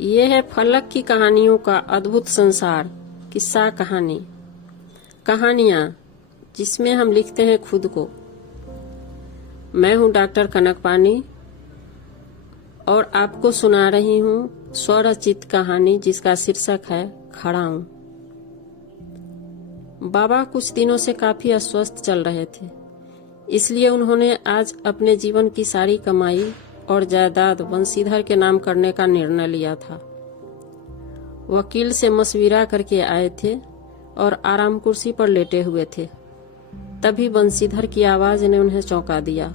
ये है फलक की कहानियों का अद्भुत संसार। किस्सा कहानी, कहानियाँ जिसमें हम लिखते हैं खुद को। मैं हूँ डॉक्टर कनक पानी और आपको सुना रही हूँ स्वरचित कहानी जिसका शीर्षक है खड़ा हूँ। बाबा कुछ दिनों से काफी अस्वस्थ चल रहे थे, इसलिए उन्होंने आज अपने जीवन की सारी कमाई और जायदाद बंशीधर के नाम करने का निर्णय लिया था। वकील से मशविरा करके आए थे और आराम कुर्सी पर लेटे हुए थे। तभी बंशीधर की आवाज ने उन्हें चौंका दिया।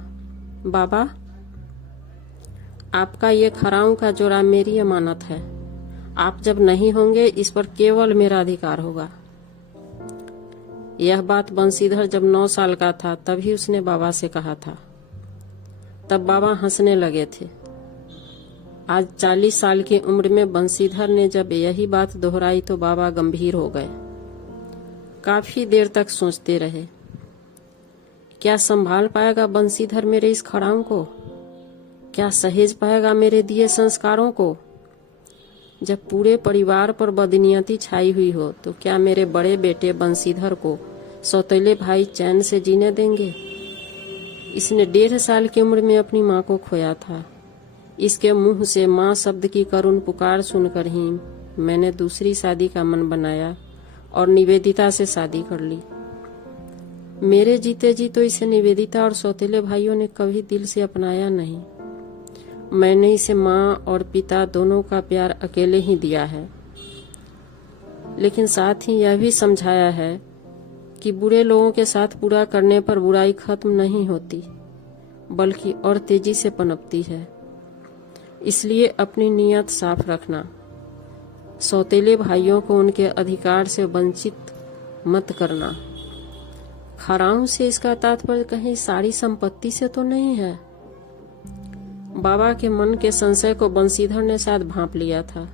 बाबा, आपका ये खराऊ का जोड़ा मेरी अमानत है। आप जब नहीं होंगे इस पर केवल मेरा अधिकार होगा। यह बात बंशीधर जब 9 साल का था तभी उसने बाबा से कहा था। तब बाबा हंसने लगे थे। आज 40 साल की उम्र में बंशीधर ने जब यही बात दोहराई तो बाबा गंभीर हो गए। काफी देर तक सोचते रहे, क्या संभाल पाएगा बंशीधर मेरे इस खड़ाऊ को? क्या सहेज पाएगा मेरे दिए संस्कारों को? जब पूरे परिवार पर बदनीयती छाई हुई हो तो क्या मेरे बड़े बेटे बंशीधर को सौतेले भाई चैन से जीने देंगे? इसने 1.5 साल की उम्र में अपनी माँ को खोया था। इसके मुंह से माँ शब्द की करुण पुकार सुनकर ही मैंने दूसरी शादी का मन बनाया और निवेदिता से शादी कर ली। मेरे जीते जी तो इसे निवेदिता और सौतेले भाइयों ने कभी दिल से अपनाया नहीं। मैंने इसे माँ और पिता दोनों का प्यार अकेले ही दिया है, लेकिन साथ ही यह भी समझाया है कि बुरे लोगों के साथ बुरा करने पर बुराई खत्म नहीं होती, बल्कि और तेजी से पनपती है। इसलिए अपनी नीयत साफ रखना। सौतेले भाइयों को उनके अधिकार से वंचित मत करना। खराऊ से इसका तात्पर्य कहीं सारी संपत्ति से तो नहीं है? बाबा के मन के संशय को बंशीधर ने शायद भांप लिया था।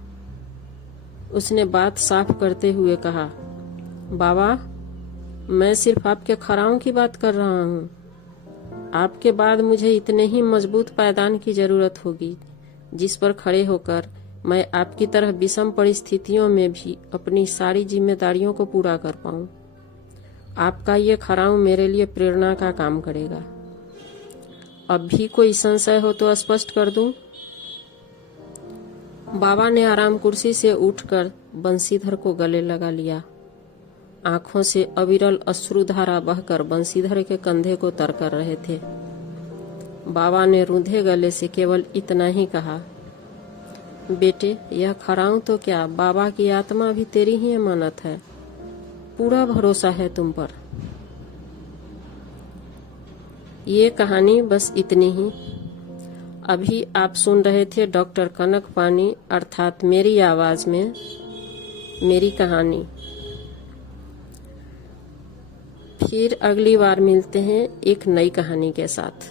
उसने बात साफ करते हुए कहा, बाबा, मैं सिर्फ आपके खराऊ की बात कर रहा हूँ। आपके बाद मुझे इतने ही मजबूत पायदान की जरूरत होगी जिस पर खड़े होकर मैं आपकी तरह विषम परिस्थितियों में भी अपनी सारी जिम्मेदारियों को पूरा कर पाऊं। आपका ये खराऊ मेरे लिए प्रेरणा का काम करेगा। अब भी कोई संशय हो तो स्पष्ट कर दूं? बाबा ने आराम कुर्सी से उठकर बंशीधर को गले लगा लिया। आंखों से अविरल अश्रुधारा बहकर बंशीधर के कंधे को तर कर रहे थे। बाबा ने रूंधे गले से केवल इतना ही कहा, बेटे, यह खराऊ तो क्या, बाबा की आत्मा भी तेरी ही अमानत है। पूरा भरोसा है तुम पर। ये कहानी बस इतनी ही। अभी आप सुन रहे थे डॉक्टर कनक पानी अर्थात मेरी आवाज में मेरी कहानी। फिर अगली बार मिलते हैं एक नई कहानी के साथ।